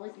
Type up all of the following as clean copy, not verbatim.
16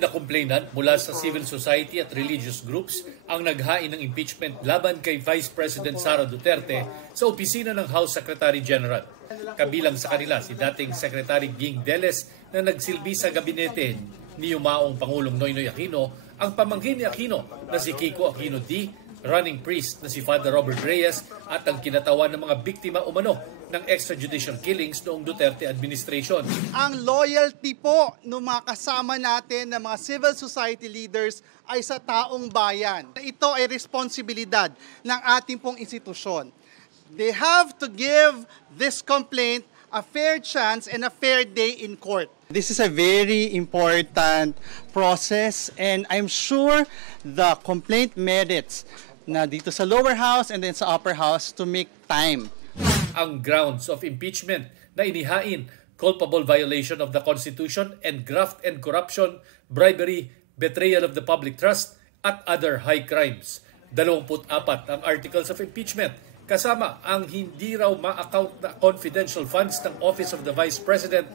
na complainant mula sa civil society at religious groups ang naghain ng impeachment laban kay Vice President Sara Duterte sa opisina ng House Secretary General. Kabilang sa kanila si dating Secretary Ging Deles na nagsilbi sa gabinete ni yumaong Pangulong Noynoy Aquino, ang pamangkin ni Aquino na si Kiko Aquino D, running priest na si Father Robert Reyes at ang kinatawan ng mga biktima umano ng extrajudicial killings noong Duterte administration. Ang loyalty po ng mga kasama natin ng mga civil society leaders ay sa taong bayan. Ito ay responsibilidad ng ating pong institusyon. They have to give this complaint a fair chance and a fair day in court. This is a very important process and I'm sure the complaint merits na dito sa lower house and then sa upper house to make time. Ang grounds of impeachment na inihain, culpable violation of the Constitution and graft and corruption, bribery, betrayal of the public trust at other high crimes. 24 ang articles of impeachment, kasama ang hindi raw ma-account na confidential funds ng Office of the Vice President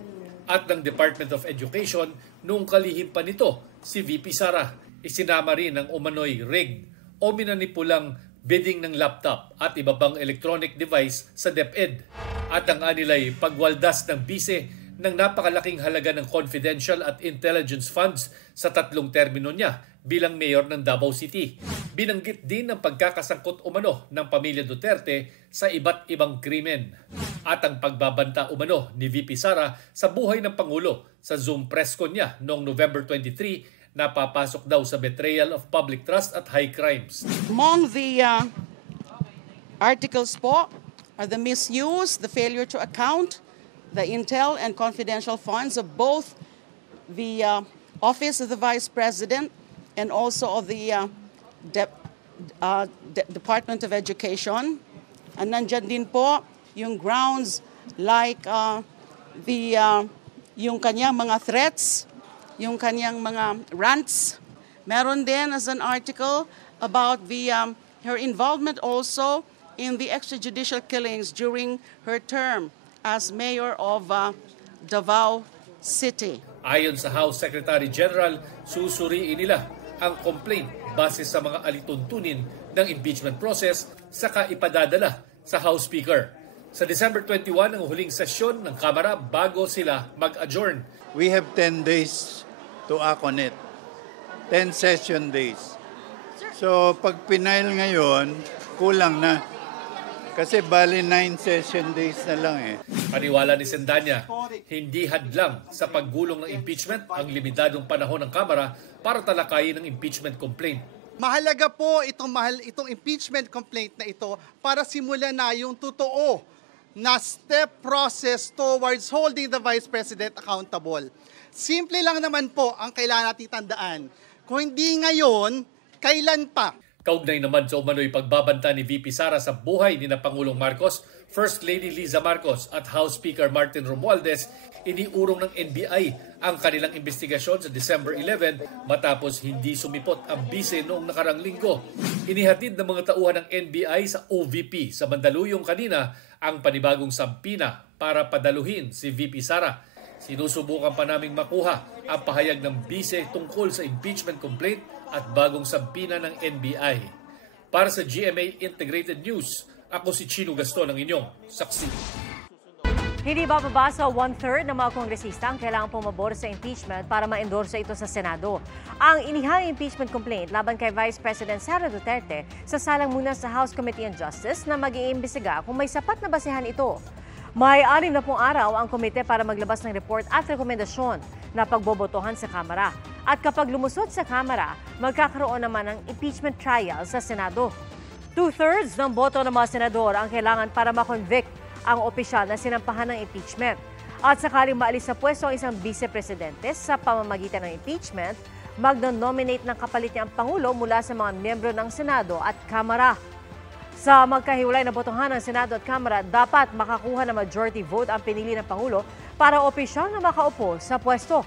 at ng Department of Education noong kalihim pa nito si VP Sara. Isinama rin ang umano'y rigged o minanipulang bidding ng laptop at iba pang electronic device sa DepEd. At ang anilay pagwaldas ng bise ng napakalaking halaga ng confidential at intelligence funds sa 3 termino niya bilang mayor ng Davao City. Binanggit din ang pagkakasangkot umano ng pamilya Duterte sa iba't ibang krimen. At ang pagbabanta umano ni VP Sara sa buhay ng Pangulo sa Zoom press con niya noong November 23, napapasok daw sa betrayal of public trust at high crimes. Among the articles po are the misuse, the failure to account, the intel and confidential funds of both the Office of the Vice President and also of the Department of Education. And nandyan din po yung grounds like yung kanyang mga threats, yung kanyang mga rants. Meron din as an article about her involvement also in the extrajudicial killings during her term as mayor of Davao City. Ayon sa House Secretary General, susuriin nila ang complaint base sa mga alituntunin ng impeachment process saka ipadadala sa House Speaker. Sa December 21 ang huling sesyon ng Kamara bago sila mag-adjourn. We have 10 days to act on it. 10 session days. So pag pinail ngayon, kulang na. Kasi bali 9 session days na lang eh. Paniwala ni Sendanya, hindi hadlang sa paggulong ng impeachment ang limitadong panahon ng Kamara para talakayin ang impeachment complaint. Mahalaga po itong impeachment complaint na ito para simulan na yung totoo na step process towards holding the Vice President accountable. Simple lang naman po ang kailangan natin tandaan. Kung hindi ngayon, kailan pa? Kaugnay naman sa umano'y pagbabanta ni VP Sara sa buhay ni na Pangulong Marcos, First Lady Liza Marcos at House Speaker Martin Romualdez, iniurong ng NBI ang kanilang investigasyon sa December 11 matapos hindi sumipot ang bise noong nakarang linggo. Inihatid ng mga tauhan ng NBI sa OVP sa Mandaluyong kanina ang panibagong sampina para padaluhin si VP Sara. Sinusubukan pa naming makuha ang pahayag ng bise tungkol sa impeachment complaint at bagong sampina ng NBI. Para sa GMA Integrated News, ako si Chino Gaston, ang inyong saksi. Hindi bababa sa 1/3 ng mga kongresista ang kailangan pumabor sa impeachment para ma-endorse ito sa Senado. Ang inihang impeachment complaint laban kay Vice President Sara Duterte sasalang muna sa House Committee on Justice na mag-iimbestiga kung may sapat na basehan ito. May 60 araw ang komite para maglabas ng report at rekomendasyon na pagbobotohan sa Kamara. At kapag lumusot sa Kamara, magkakaroon naman ng impeachment trial sa Senado. 2/3 ng boto ng mga senador ang kailangan para ma-convict ang opisyal na sinampahan ng impeachment. At sakaling maalis sa pwesto ang isang vice-presidente sa pamamagitan ng impeachment, magno-nominate ng kapalit niya ang Pangulo mula sa mga miyembro ng Senado at Kamara. Sa magkahiwalay na botohan ng Senado at Kamara, dapat makakuha ng majority vote ang pinili ng Pangulo para opisyal na makaupo sa pwesto.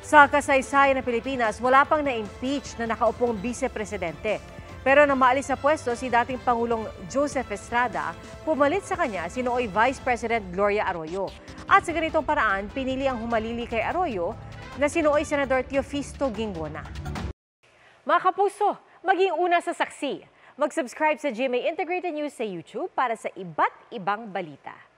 Sa kasaysayan ng Pilipinas, wala pang na-impeach na nakaupong vice-presidente. Pero nang maalis sa pwesto si dating Pangulong Joseph Estrada, pumalit sa kanya si nooy Vice President Gloria Arroyo. At sa ganitong paraan, pinili ang humalili kay Arroyo na sinuoy Senador Teofisto Ginggona. Mga kapuso, maging una sa saksi. Mag-subscribe sa GMA Integrated News sa YouTube para sa iba't ibang balita.